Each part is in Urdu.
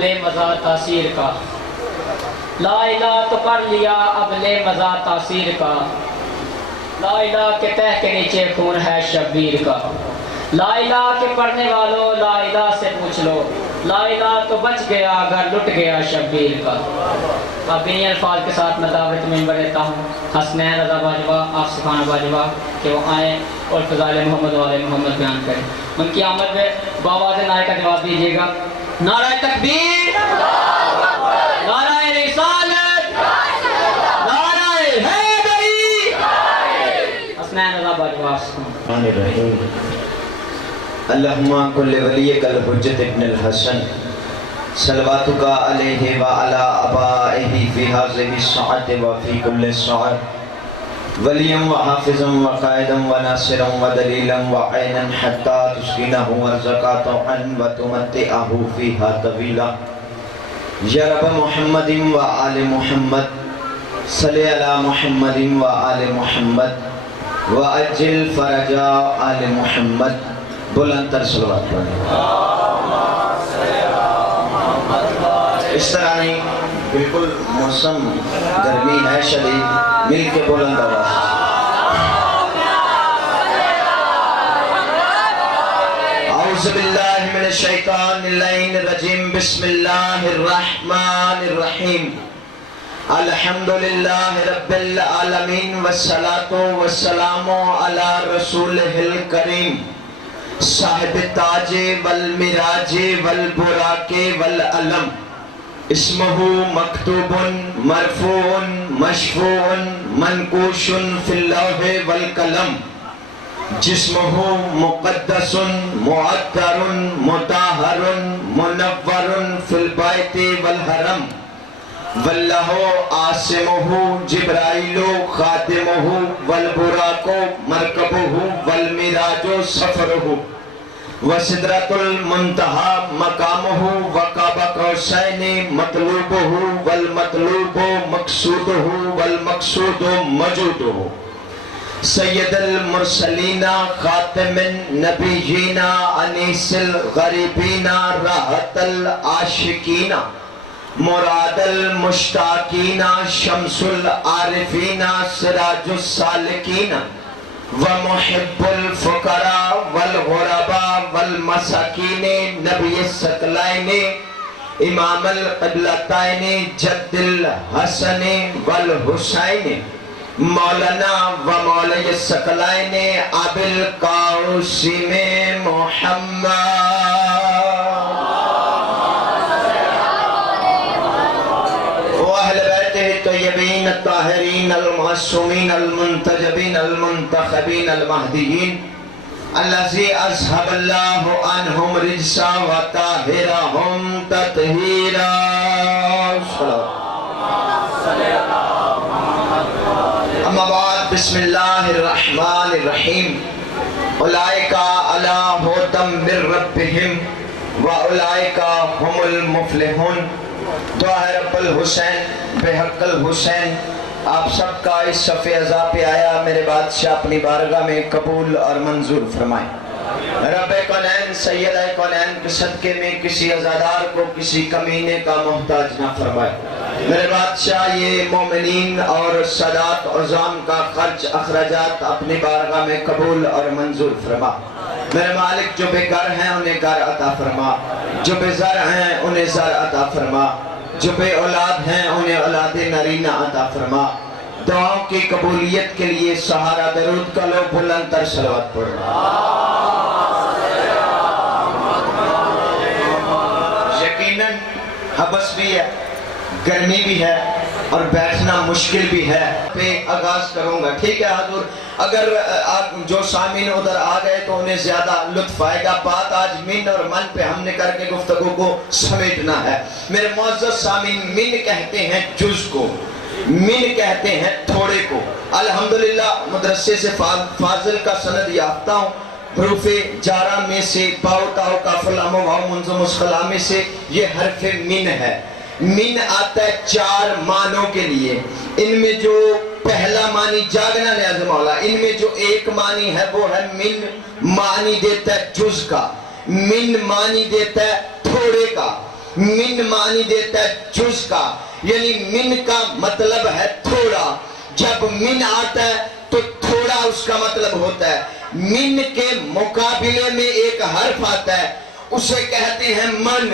لے مزہ تاثیر کا، لا الہ تو پڑھ لیا اب لے مزہ تاثیر کا، لا الہ کے تہ کے نیچے خون ہے شبیر کا، لا الہ کے پڑھنے والوں لا الہ سے پوچھ لو، لا الہ تو بچ گیا اگر لٹ گیا شبیر کا۔ اب انہی الفاظ کے ساتھ میں دعوت ممبر دیتا ہوں حسنین رضا باجوہ، آصف خان باجوہ کہ وہ آئیں اور فضائل محمد والے محمد بیان کریں۔ ان کی آمد میں بآواز نائے کا جواب دیجیے گا۔ نعرہ تکبیر، نعرہ رسالت، نعرہ حیدری، حسنین رضا باجوہ۔ اللہم کل ولیک الحجت ابن الحسن صلواتک علیہ وعلا ابائہ فی هذه الساعة وفی کل ساعة ولیا وحافظا وقائدا وناصرا ودلیلا وعینا حتی تسکنہ ورزقا طوعا وتمتعہ فیہا طویلا۔ یا رب محمد وآل محمد صلی علی محمد وآل محمد وعجل فرجا آل محمد۔ بلند تر صلوات پڑھیں۔ اس طرح نہیں، بالکل موسم گرمی ہے شدید، مل کے بلند آواز۔ اعوذ باللہ من الشیطان اللعین الرجیم، بسم اللہ الرحمن الرحیم۔ الحمدللہ رب العالمین والصلاة والسلام علی رسولہ الکریم صاحب تاج والمراج والبراق والعلم، اسمہ مکتوب مرفوع مشفوع منقوش فی اللوح والقلم، جسمہ مقدس معطر مطہر منور فی البیت والحرم، واللہ عاصمہ جبرائیل خادمہ والبراق مرکبہ والمراج سفرہ، وسدرۃ المنتہی مقامہ وقاب قوسین مطلوبہ والمطلوب مقصودہ والمقصود موجودہ، سید المرسلین خاتم النبیین انیس الغریبین راحت العاشقین مراد المشتاقین شمس العارفین سراج السالکین ومحب الفقراء والغرباء والمساکین، نبی الثقلین امام القبلتین جد الحسن والحسین، مولانا و مولی الثقلین ابی القاسم محمد۔ طیبین الطاہرین المعصومین المنتجبین المنتخبین المہدیین، الذی اذھب اللہ عنہم رجس وطہرہم تطہیرا۔ اما بعد، بسم اللہ الرحمن الرحیم۔ اولئک علی ھدی من ربہم واولئک ھم المفلحون۔ دعا ہے رب الحسین بحق الحسین، آپ سب کا اس صف عزا پہ آیا میرے بادشاہ اپنی بارگاہ میں قبول اور منظور فرمائیں۔ رب کونین سید کونین کے صدقے میں کسی عزادار کو کسی کمینے کا محتاج نہ فرمائے۔ میرے بادشاہ یہ مومنین اور سادات عظام کا خرچ اخراجات اپنی بارگاہ میں قبول اور منظور فرما۔ میرے مالک جو بے گھر ہیں انہیں گھر عطا فرما، جو بے زر ہیں انہیں زر عطا فرما، جو بے اولاد ہیں انہیں اولاد نرینہ عطا فرما۔ دعاؤں کی قبولیت کے لیے سہارا درود کا لو، بلند تر صلوات پڑھو۔ یقیناً حبس بھی ہے، گرمی بھی ہے اور بیٹھنا مشکل بھی ہے۔ پہ آغاز کروں گا، ٹھیک ہے حضور؟ اگر جو سامعین ادھر آ گئے تو انہیں زیادہ لطف آئے گا۔ بات آج من اور من پہ ہم نے کر کے گفتگو کو سمیٹنا ہے۔ میرے معزز سامعین، من کہتے ہیں جز کو، من کہتے ہیں تھوڑے کو۔ الحمدللہ مدرسے سے فاضل کا سند یافتہ ہوں۔ حروف جارہ میں سے باؤ تاؤ کاف لام واو منظم مسخلا میں سے یہ حرف من ہے۔ من آتا ہے چار معنوں کے لیے، ان میں جو پہلا معنی جاگنا نیاز مولا، ان میں جو ایک معنی ہے وہ ہے من، معنی دیتا ہے جز کا، من معنی دیتا ہے تھوڑے کا، من معنی دیتا ہے جز کا، یعنی من کا مطلب ہے تھوڑا. جب من آتا ہے تو تھوڑا اس کا مطلب ہوتا ہے. من کے مقابلے میں ایک حرف آتا ہے، اسے کہتے ہیں من،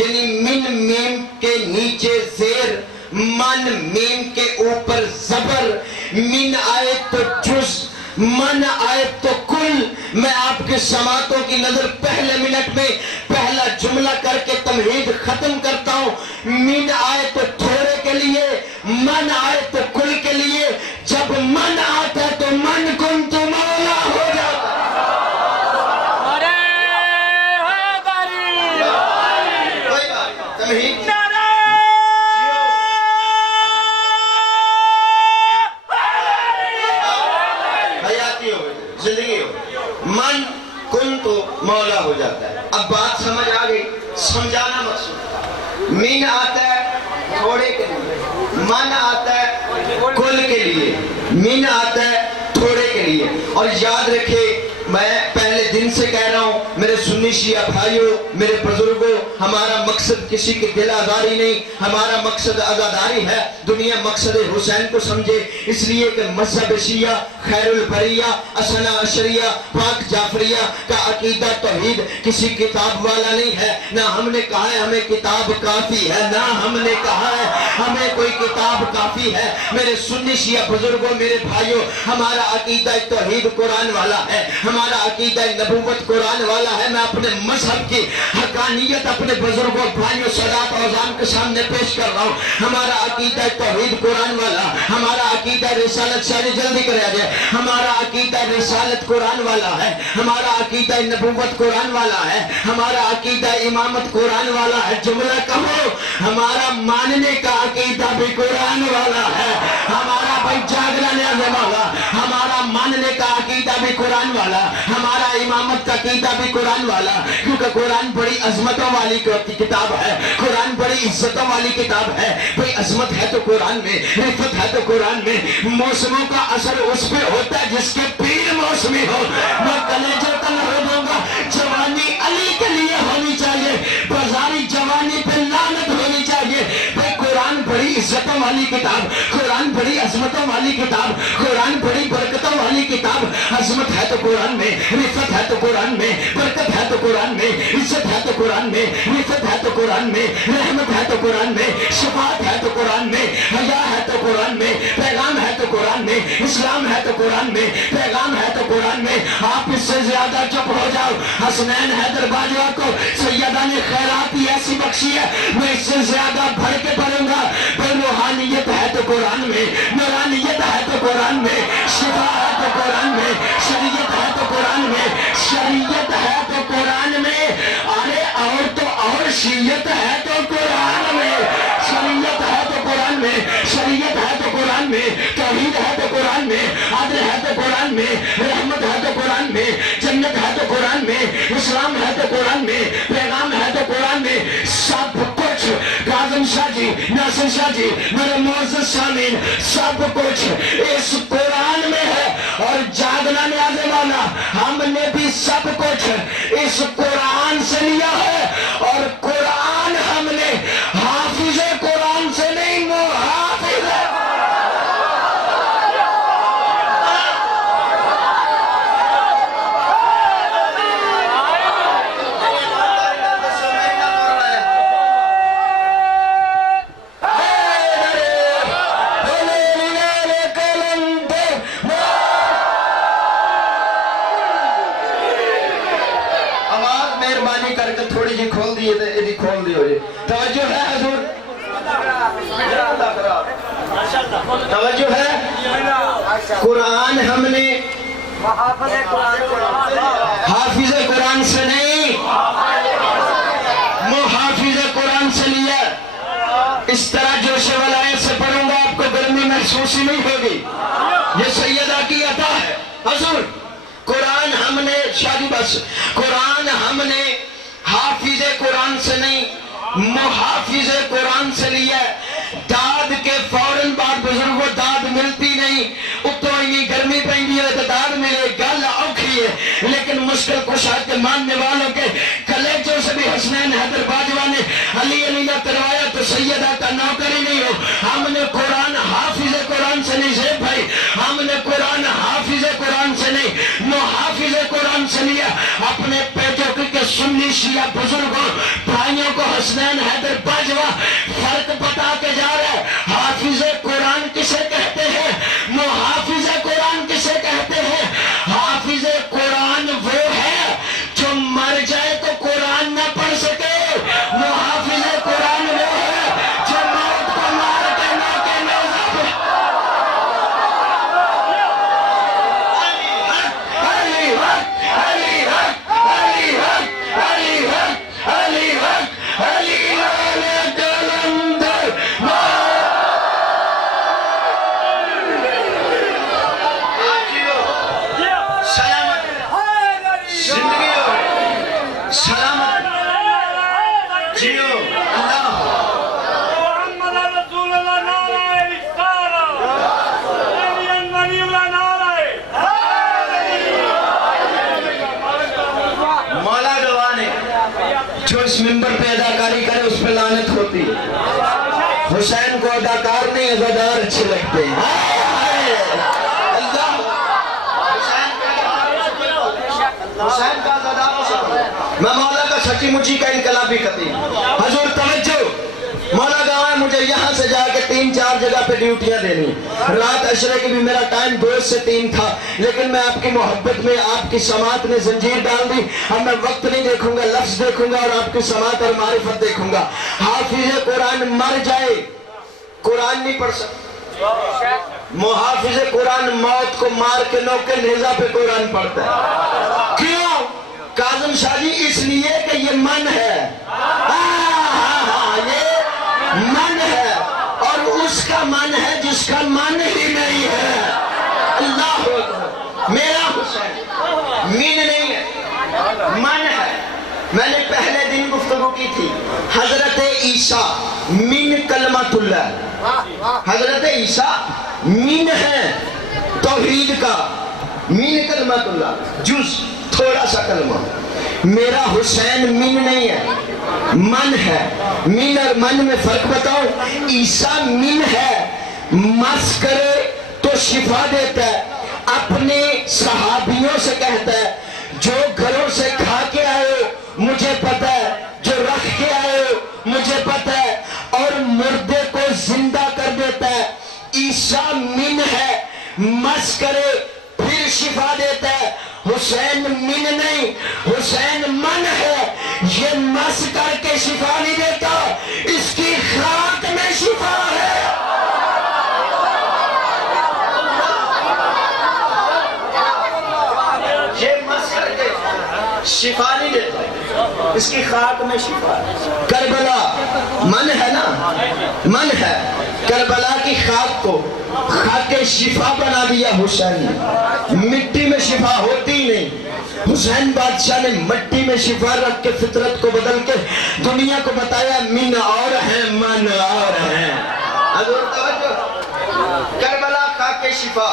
یعنی من میم کے نیچے زیر، من میم کے اوپر زبر. من آئے تو جز، من آئے تو کل. میں آپ کے سماعتوں کی نظر پہلے منٹ میں پہلا جملہ کر کے تمہید ختم کرتا ہوں. من آئے تو تھوڑے کے لیے، من آئے تو کل کے لیے. جب من آتا ہے تو من کن تو مولا ہو جاتا ہے. تمہید حیاتی ہو، زندگی ہو، من کن تو مولا ہو جاتا ہے. اب بات سمجھ آ گئی، سمجھانا مقصود. من آتا ہے تھوڑے کے لیے، من آتا ہے کل کے لیے، من آتا ہے تھوڑے کے لیے. اور یاد رکھے، میں پہلے دن سے کہہ رہا ہوں میرے سنی شیعہ بھائیوں، میرے بزرگوں، ہمارا مقصد کسی کی دل آزاری نہیں، ہمارا مقصد عزاداری ہے. دنیا مقصد حسین کو سمجھے، اس لیے کہ مذہب شیعہ خیر البریہ اثنا عشریہ پاک جعفریہ کا عقیدہ توحید کسی کتاب والا نہیں ہے. نہ ہم نے کہا ہے ہمیں کتاب کافی ہے، نہ ہم نے کہا ہے ہمیں کوئی کتاب کافی ہے. میرے سنی شیعہ بزرگوں، میرے بھائیوں، ہمارا عقیدہ توحید قرآن والا ہے، ہمارا عقیدہ نبوت قرآن والا ہے. میں اپنے مذہب کی حقانیت اپنے بزرگوں، بھائیوں، سادات اور عوام کے سامنے پیش کر رہا ہوں. ہمارا عقیدہ توحید قرآن والا، ہمارا عقیدہ رسالت، شاید جلدی کرے آ جائے، ہمارا عقیدہ رسالت قرآن والا ہے، ہمارا عقیدہ نبوت قرآن والا ہے، ہمارا عقیدہ امامت قرآن والا ہے. جملہ کہو، ہمارا ماننے کا عقیدہ بھی قرآن والا ہے. ہمارا بھائی جاگرا نیاز والا، ہمارا ماننے کا عقیدہ بھی قرآن والا، ہمارا امامت کا عقیدہ بھی قرآن والا. کیونکہ قرآن بڑی عظمتوں والی کتاب ہے، قرآن بڑی عزتوں والی کتاب ہے. بھئی عظمت ہے تو قرآن میں، رفت ہے تو قرآن میں. موسموں کا اثر اس پہ ہوتا ہے جس کے پیر موسمی ہو. میں کلیجہ تن ہو دوں گا، جوانی علی کے لیے ہونی چاہیے، بازاری جوانی پہ لعنت ہونی چاہیے. بھئی قرآن بڑی عزتوں والی کتاب، قرآن بڑی عظمتوں والی کتاب، قرآن بڑی برکتوں والی کتاب. عظمت ہے تو قرآن میں، رفت ہے تو قرآن میں، برکت ہے تو قرآن میں، عزت ہے تو قرآن میں، رفت ہے تو قرآن میں، رحمت ہے تو قرآن میں، شفاعت ہے تو قرآن میں، حیا ہے تو قرآن میں، پیغام ہے تو قرآن میں، اسلام ہے تو قرآن میں، پیغام ہے تو قرآن میں. آپ اس سے زیادہ چپ ہو جاؤ. حسنین حیدر باجوہ کو سیدہ نے خیرات ہی ایسی بخشی ہے، میں اس سے زیادہ بڑھ کے پڑھوں گا. بھئی روحانیت ہے تو قرآن میں، نورانیت ہے تو قرآن میں، شفا ہے تو قرآن میں، شریعت ہے تو قرآن میں، شریعت ہے تو قرآن میں. ارے اور تو اور شریعت ہے تو قرآن میں، شریعت ہے تو قرآن میں، شریعت ہے تو قرآن میں، توحید ہے تو قرآن میں، عدل ہے تو قرآن میں، رحمت ہے تو قرآن میں، جنت ہے تو قرآن میں، اسلام ہے تو قرآن میں، پیغام ہے تو قرآن میں. سب کچھ کاظم شاہ جی، ناصر شاہ جی، میرے معزز سامعین، سب کچھ اس قرآن میں ہے. اور جاگنا نیاز والا، ہم نے بھی سب کچھ اس قرآن سے لیا ہے. اور قرآن ہم نے حافظ قرآن سے نہیں، محافظ ہے. کھول دیو جی. توجہ ہے حضور، توجہ ہے. قرآن ہم نے حافظ قرآن سے نہیں، محافظ قرآن سے لیا. اس طرح جوش ولایت سے پڑھوں گا آپ کو گرمی محسوس ہی نہیں ہوگی. یہ سیدہ کی عطا ہے. حضور قرآن ہم نے، شادی بس، قرآن ہم نے حافظ قرآن سے نہیں، محافظ قرآن سے لیا. داد کے فوراً بعد بزرگوں داد ملتی نہیں. اتو ہی گرمی پہنگی ہے تو داد ملے، گل اوکھی ہے، لیکن مشکل کشا کے ماننے والوں کے کلیجوں سے بھی حسنین حیدر باجوہ نے علی نہ کروایا تو سیدہ کا نوکر ہی نہیں ہو. ہم نے قرآن حافظ قرآن سے نہیں زیب بھائی، ہم نے قرآن حافظ قرآن سے نہیں محافظ قرآن سے لیا. اپنے پیٹوں کے سنی شیعہ بزرگوں بھائیوں کو حسنین حیدر باجوہ فرق بتا کے جا رہا ہے. حافظ قرآن کسے کہتے ہیں؟ محافظ قرآن کسے کہتے ہیں؟ حافظ قرآن وہ ہے جو مر جائے تو قرآن نہ پڑھ سکے. محافظ قرآن وہ ہے جو موت کو مار کے نہ کے نیزہ پہ علی حق علی حق علی حق علی حق علی حق علی لال قلندر. سلامت زندگی ہو، سلامت جیو. اللہ محمد رسول اللہ نعرہ رسالہ علی ولی اللہ نعرہ مولا گواہ نے جو اس منبر پہ اداکاری کرے اس پہ لعنت ہوتی. حسین کو اداکار نہیں ازادار اچھے لگتے ہیں. اللہ حسین کا ازادار میں مولا کا سچی مچی کا انقلابی خطیب. حضور توجہ، مولا گواہ مجھے یہاں سے جا کے 3-4 جگہ پہ ڈیوٹیاں دینی. رات عشرے کی بھی میرا ٹائم 2 سے 3 تھا، لیکن میں آپ کی محبت میں آپ کی سماعت نے زنجیر ڈال دی. اب میں وقت نہیں دیکھوں گا، لفظ دیکھوں گا اور آپ کی سماعت اور معرفت دیکھوں گا. حافظ قرآن مر جائے قرآن نہیں پڑھ سکتا. محافظ قرآن موت کو مار کے نوکے نیزہ پہ قرآن پڑھتا ہے. کیوں؟ کاظم شاہ جی اس لیے کہ یہ من ہے. یہ من ہے اور اس کا من ہے جس کا من ہی نہیں ہے. اللہ اکبر. میرا حسین من نہیں ہے، من ہے. میں نے پہلے دن گفتگو کی تھی. حضرت عیسیٰ من کلمت اللہ. حضرت عیسیٰ من ہے توحید کا، من کلمت اللہ جز تھوڑا سا کلمہ. میرا حسین من نہیں ہے، من ہے. من اور من میں فرق بتاؤ. عیسیٰ من ہے، مس کرے تو شفا دیتا ہے. اپنے صحابیوں سے کہتا ہے جو گھروں سے کھا کے آئے مجھے پتا ہے، جو رکھ کے آئے مجھے پتا ہے، اور مردے کو زندہ کر دیتا ہے. عیسیٰ من ہے، مس کرے پھر شفا دیتا ہے. حسین من نہیں، حسین من ہے. یہ مس کر کے شفا نہیں دیتا، اس کی خاک میں شفا ہے. یہ مس کر کے شفا نہیں دیتا، اس کی خاک میں شفا ہے. کربلا من ہے نا، من ہے. کربلا کی خاک کو خاک شفا بنا دیا حسین نے. مٹی میں شفا ہوتی ہی نہیں. حسین بادشاہ نے مٹی میں شفا رکھ کے فطرت کو بدل کے دنیا کو بتایا من اور ہے من اور ہے. حضور توجہ، کربلا خاک شفا.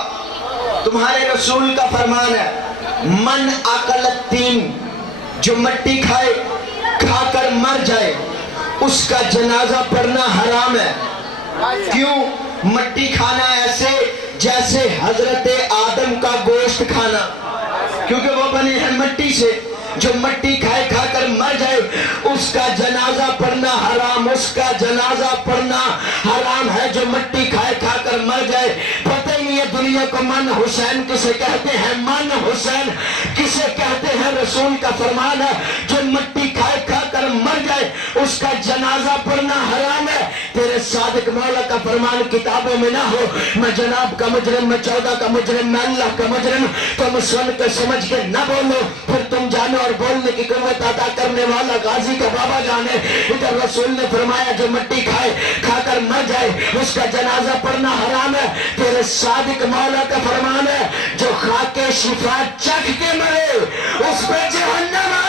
تمہارے رسول کا فرمان ہے من اکل الطین، جو مٹی کھائے کھا کر مر جائے اس کا جنازہ پڑھنا حرام ہے. کیوں؟ مٹی کھانا ایسے جیسے حضرت آدم کا گوشت کھانا، کیونکہ وہ بنے ہیں مٹی سے. جو مٹی کھائے کھا کر مر جائے اس کا جنازہ پڑھنا حرام. اس کا جنازہ پڑھنا حرام ہے جو مٹی کھائے کھا کر مر جائے. پتہ ہی نہیں ہے دنیا کو من حسین کسے کہتے ہیں. من حسین کسے کہتے ہیں؟ رسول کا فرمان ہے جو مٹی کھائے کھا کر مر جائے اس کا جنازہ پڑھنا حرام ہے. تیرے صادق مولا کا فرمان کتابوں میں نہ ہو میں جناب کا مجرم، میں 14 کا مجرم، میں اللہ کا مجرم. تم سن کے سمجھ کے نہ بولو، پھر تم جانو اور بولنے کی قوت عطا کرنے والا غازی کا بابا جانے. ادھر رسول نے فرمایا جو مٹی کھائے کھا کر مر جائے اس کا جنازہ پڑھنا حرام ہے. تیرے صادق مولا کا فرمان ہے جو خاک شفا چکھ کے مرے اس پہ جہنم آ.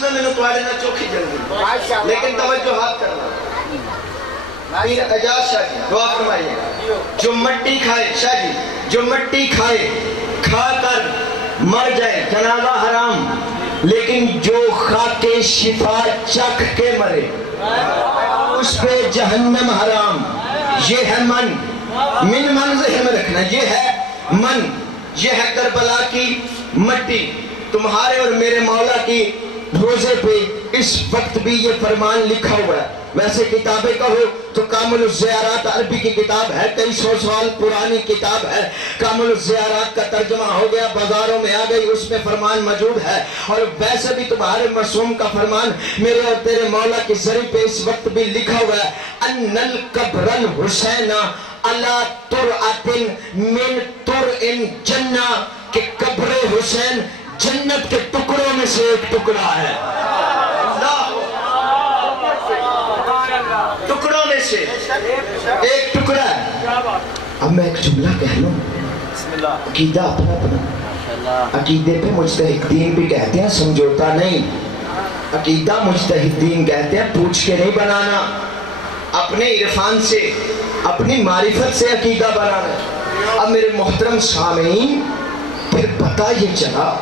میں نے تمہارے نہ چوکھی جلدی، لیکن توجہ ہاتھ کرنا. پیر اعجاز شاہ جی دعا فرمائیے. جو مٹی کھائے شاہ جی، جو مٹی کھائے کھا کر مر جائے جنازہ حرام، لیکن جو خاک شفا چکھ کے مرے اس پہ جہنم حرام. یہ ہے من ذہن میں رکھنا، یہ ہے من، یہ ہے کربلا کی مٹی. تمہارے اور میرے مولا کی روزے پہ اس وقت بھی یہ فرمان لکھا ہوا ہے. ویسے کتابیں کہو تو کامل الزیارات عربی کی کتاب ہے، کئی سو سال پرانی کتاب ہے. کامل الزیارات کا ترجمہ ہو گیا، بازاروں میں آ گئی، اس میں فرمان موجود ہے. اور ویسے بھی تمہارے معصوم کا فرمان میرے اور تیرے مولا کی ذریعے پہ اس وقت بھی لکھا ہوا ہے، ان القبر الحسین علی ترعۃ من ترع جنہ، کہ قبر حسین جنت کے ٹکڑوں میں سے ایک ٹکڑا ہے. ٹکڑوں میں سے ایک ٹکڑا ہے. اب میں ایک جملہ کہہ لوں، عقیدہ اپنا اپنا، عقیدے پہ مجتہدین بھی کہتے ہیں سمجھوتا نہیں. عقیدہ مجتہدین کہتے ہیں پوچھ کے نہیں بنانا، اپنے عرفان سے اپنی معرفت سے عقیدہ بنانا. اب میرے محترم سامعین، پھر پتہ یہ چلا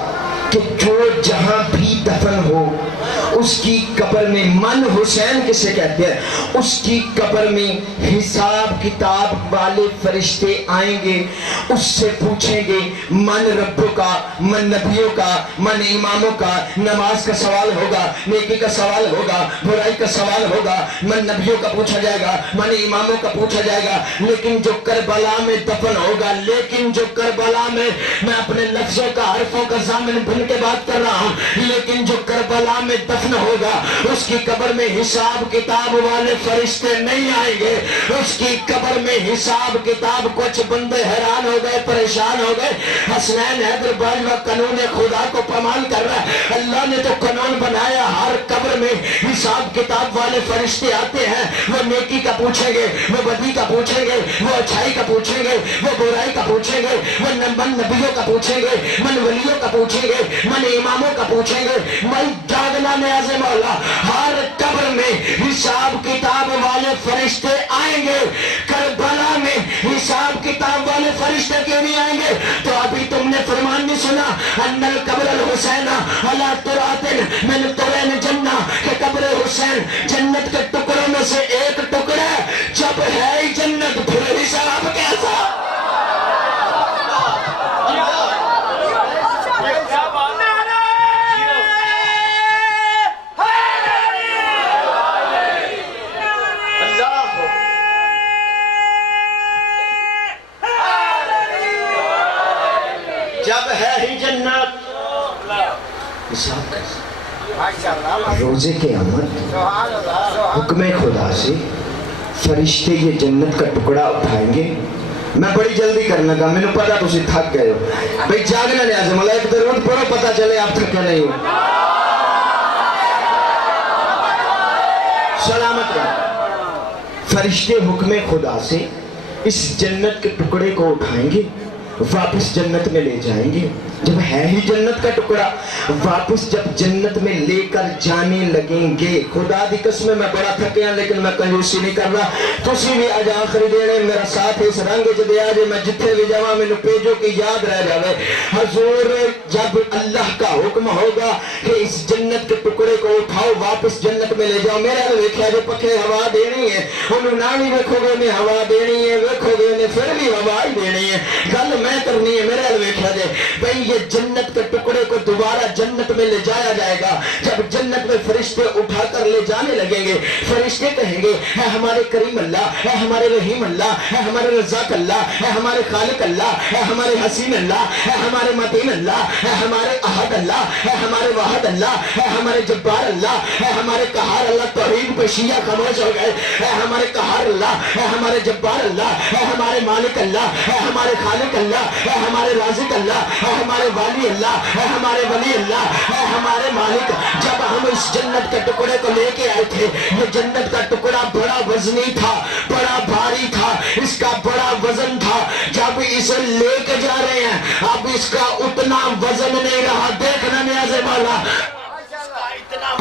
کہ جو جہاں بھی دفن ہو اس کی قبر میں، من حسین کسے کہتے ہیں، اس کی قبر میں حساب کتاب والے فرشتے آئیں گے، اس سے پوچھیں گے من ربوں کا، من نبیوں کا، من اماموں کا. نماز کا سوال ہوگا، نیکی کا سوال ہوگا، برائی کا سوال ہوگا. من نبیوں کا پوچھا جائے گا، من اماموں کا پوچھا جائے گا. لیکن جو کربلا میں دفن ہوگا، لیکن جو کربلا میں اپنے لفظوں کا حرفوں کا ضامن بن کے بات کر رہا ہوں، لیکن جو کربلا میں دفن ہوگا اس کی قبر میں حساب کتاب والے فرشتے نہیں آئیں گے. اس کی قبر میں حساب کتاب، کچھ بندے حیران ہو گئے، پریشان ہو گئے. حسنین حیدر باجوہ قانون خدا کو پامال کر رہا ہے. اللہ نے تو قانون بنایا، ہر قبر میں حساب کتاب والے فرشتے آتے ہیں. وہ نیکی کا پوچھیں گے، وہ بدی کا پوچھیں گے، وہ اچھائی کا پوچھیں گے، وہ برائی کا پوچھیں گے، وہ من نبیوں کا پوچھیں گے، من ولیوں کا پوچھیں گے، من اماموں کا پوچھیں گے. میں جاگنا نیاز مولا، ہر قبر میں حساب کتاب والے فرشتے آئیں گے. کربلا میں حساب کتاب والے فرشتے کیوں نہیں آئیں گے؟ تو ابھی تم نے فرمان نہیں سنا، ان القبر الحسین علی ترعۃ من ترع جنہ، کہ قبر حسین جنت کے ٹکڑوں میں سے ایک ٹکڑا ہے. جب ہے ہی جنت، پھر حساب کیسا؟ جب ہے ہی جنت، حساب کیسا؟ روزے قیامت حکم خدا سے فرشتے یہ جنت کا ٹکڑا اٹھائیں گے. میں بڑی جلدی کرنا گا، میں نے پتا تسی تھک گئے ہو بھئی. جاگنا نیاز مولا، ایک درود پڑھو پتا چلے آپ تھکے نہیں ہو. سلامت رہو. فرشتے حکم خدا سے اس جنت کے ٹکڑے کو اٹھائیں گے، واپس جنت میں لے جائیں گے. جب ہے ہی جنت کا ٹکڑا، واپس جب جنت میں لے کر جانے لگیں گے. خدا دی قسم میں بڑا تھکیا لیکن میں کنجوسی نہیں کر رہا. تسی بھی اج آخری دینے میرا ساتھ اس رنگ چ دیا جے، میں جتھے بھی جاواں مینوں بھیجو کہ یاد رہ جاوے. حضور جب اللہ کا حکم ہوگا کہ اس جنت کے ٹکڑے کو اٹھاؤ، واپس جنت میں لے جاؤ، میرے نے ویکھیا جو پکھے ہوا دینی ہے، انہوں نہ نہیں ویکھو گے میں ہوا دینی ہے، ویکھو گے نے پھر بھی ہوا ہی دینی ہے. گل میں کرنی ہے، میرے نے ویکھیا جے بھئی یہ جنت کے ٹکڑے کو دوبارہ جنت میں لے جایا جائے گا. جب جنت میں فرشتے اٹھا کر لے جانے لگیں گے، فرشتے کہیں گے اے ہمارے کریم اللہ، اے ہمارے رحیم اللہ، اے ہمارے رزاق اللہ، اے ہمارے خالق اللہ، اے ہمارے حسین اللہ، اے ہمارے متین اللہ، اے ہمارے احد اللہ، اے ہمارے واحد اللہ، اے ہمارے جبار اللہ، اے ہمارے قہار اللہ. توحید پہ شیعہ خاموش ہو گئے. اے ہمارے قہار اللہ، اے ہمارے جبار اللہ، اے ہمارے مالک اللہ، اے ہمارے خالق اللہ، اے ہمارے رازق اللہ، اے ہمارے والی اللہ، اے ہمارے ولی اللہ، اے ہمارے مالک. جب ہم اس جنت کے ٹکڑے کو لے کے آئے تھے، یہ جنت کا ٹکڑا بڑا وزنی تھا، بڑا بھاری تھا، اس کا بڑا وزن تھا. جب اسے لے کے جا رہے ہیں اب اس کا اتنا وزن نہیں رہا. دیکھنا نیاز مولا،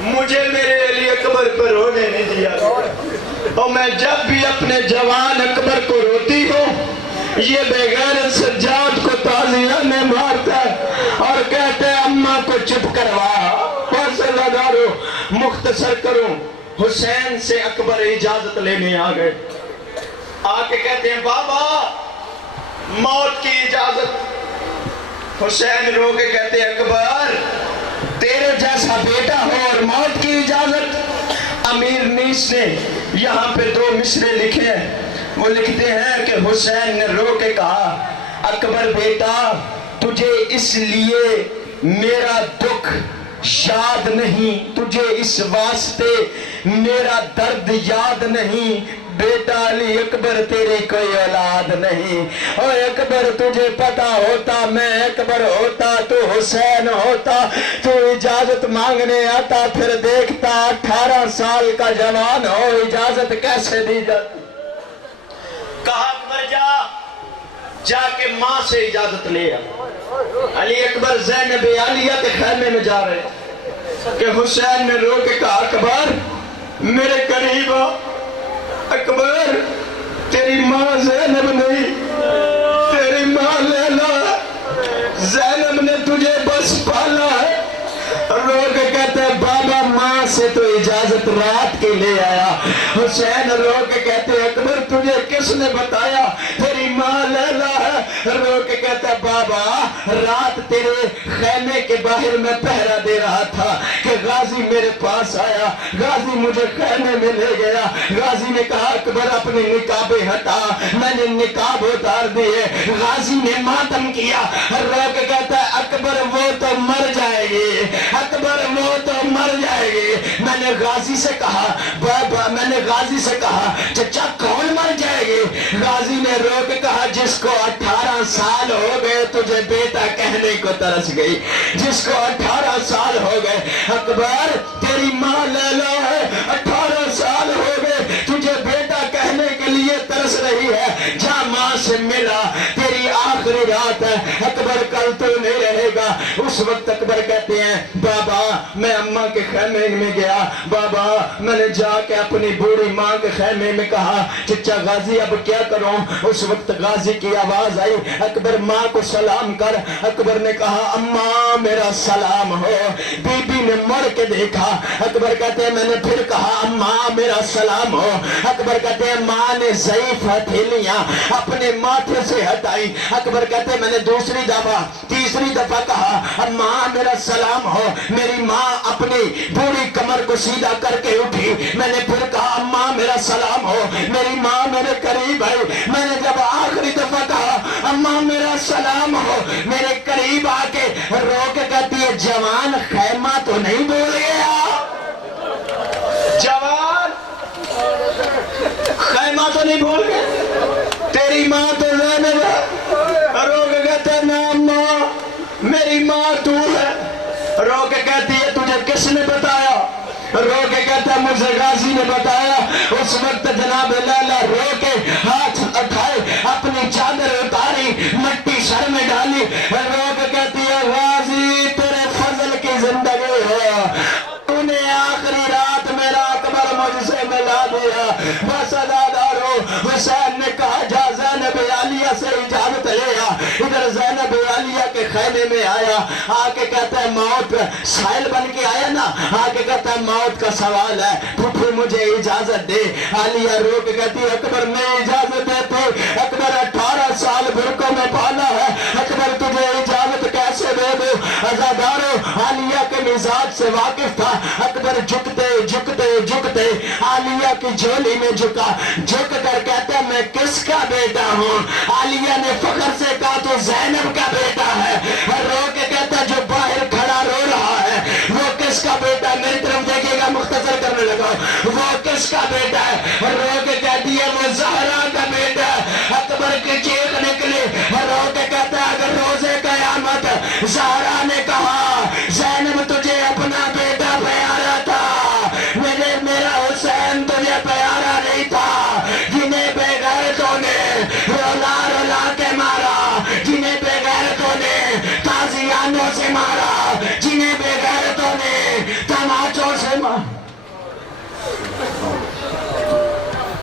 مجھے میرے علی اکبر پر رونے نہیں دیا گیا، اور میں جب بھی اپنے جوان اکبر کو روتی ہوں یہ بغیر سجاد کو تازیہ میں مارتا ہے اور کہتے ہیں اماں کو چپ کروا۔ پاسے لگارو مختصر کروں، حسین سے اکبر اجازت لینے آ گئے، آ کے کہتے ہیں بابا موت کی اجازت۔ حسین رو کے کہتے ہیں اکبر تیرے جیسا بیٹا ہو اور موت کی اجازت۔ امیر نیس نے یہاں پہ 2 مصرے لکھے ہیں، وہ لکھتے ہیں کہ حسین نے رو کے کہا اکبر بیٹا تجھے اس لیے میرا دکھ یاد نہیں، تجھے اس واسطے میرا درد یاد نہیں، بیٹا علی اکبر تیری کوئی اولاد نہیں۔ اور اکبر تجھے پتا ہوتا میں اکبر ہوتا تو حسین ہوتا تو اجازت مانگنے آتا، پھر دیکھتا 18 سال کا جوان ہو اجازت کیسے دی جاتی۔ کہا اکبر جا کے ماں سے اجازت لے آ۔ علی اکبر زینب عالیہ کے خیمے میں جا رہے کہ حسین نے رو کے کہا اکبر میرے قریب آ۔ اکبر تیری ماں زینب نہیں، تیری ماں لیلا ہے، زینب نے تجھے بس پالا ہے۔ رو کے کہتے ہیں بابا ماں سے تو اجازت رات کے لے آیا۔ حسین رو کے کہتے ہیں اکبر تجھے کس نے بتایا تیری ماں لیلا ہے؟ رو کے کہتا ہے بابا رات تیرے خیمے کے باہر میں پہرا دے رہا تھا کہ غازی میرے پاس آیا، غازی مجھے خیمے میں لے گیا، غازی نے کہا اکبر اپنی نقابیں ہٹا، میں نے نقاب اتار دیے، غازی نے ماتم کیا۔ رو کے کہتا ہے اکبر وہ تو مر جائے گی، اکبر وہ تو مر جائے گی۔ میں نے غازی سے کہا بابا، میں نے غازی سے کہا چچا کون مر جائے گی؟ غازی نے رو کے کہا جس کو 18 سال ہو گئے تجھے بیٹا کہنے کو ترس گئی، جس کو 18 سال ہو گئے۔ اکبر تیری ماں لیلا ہے، 18 سال ہو گئے تجھے بیٹا کہنے کے لیے ترس رہی ہے، جا ماں سے ملا، تیری آخری رات ہے، اکبر کل تو نہیں رہے گا۔ اس وقت اکبر کہتے ہیں بابا میں اماں کے خیمے میں گیا، بابا میں نے جا کے اپنی بوڑھی ماں کے خیمے میں کہا چچا غازی اب کیا کروں؟ اس وقت غازی کی آواز آئی اکبر ماں کو سلام کر۔ اکبر نے کہا اماں میرا سلام ہو۔ بی بی نے مڑ کے دیکھا، اکبر کہتے ہیں میں نے پھر کہا اماں میرا سلام ہو۔ اکبر کہتے ہیں ماں نے ضعیف ہتھیلیاں اپنے ماتھے سے ہٹائی۔ اکبر کہتے ہیں میں نے دوسری دفعہ تیسری دفعہ کہا اماں میرا سلام ہو۔ میری ماں اپنی بوڑھی کمر کو سیدھا کر کے اٹھی، میں نے پھر کہا اماں میرا سلام ہو۔ میری ماں میرے قریب آئی، میں نے جب آخری دفعہ کہا اماں میرا سلام ہو، میرے قریب آ کے رو کے کہتی ہے جوان خیمہ تو نہیں بول گیا؟ جوان خیمہ تو نہیں بول گیا؟ تیری ماں تو زینب ہے۔ رو کے کہتے ہیں نا ماں میری ماں تو ہے۔ رو کے کہتی ہے تجھے کس نے بتایا؟ رو کے کہتا ہے مجھے غازی نے بتایا۔ اس وقت جناب لیلا رو کے ہاتھ اٹھائے، اپنی چادر اتاری، مٹی سر میں ڈالی، رو کے کہتی ہے غازی تیرے فضل کی زندگی ہے، تو نے آخری رات میرا اکبر مجھ سے ملا دیا۔ بس ادادارو حسین نے کہا جا زینب عالیہ سے اجازت لے آ۔ ادھر زینب عالیہ کے خیمے میں آیا، آ کے کہتا ہے موت سائل بن کے آیا نا، آ کے کہتا ہے موت کا سوال ہے، پھپھی مجھے اجازت دے۔ عالیہ رو کے کہتی ہے اکبر میں اجازت دیتی، اکبر 18 سال برکوں میں پالا ہے، اکبر تجھے اجازت کیسے دے دو؟ عزادارو عالیہ کے مزاج سے واقف تھا، اکبر جھکتے جھکتے جھکتے عالیہ کی جھولی میں جھکا، جھک کر کہتا ہے میں کس کا بیٹا ہوں؟ عالیہ نے فخر سے کہا تو زینب کا بیٹا ہے۔ رو کے کہتا ہے جو باہر کھڑا رو رہا ہے وہ کس کا بیٹا؟ میری طرف دیکھے گا، مختصر کرنے لگا، وہ کس کا بیٹا ہے؟ رو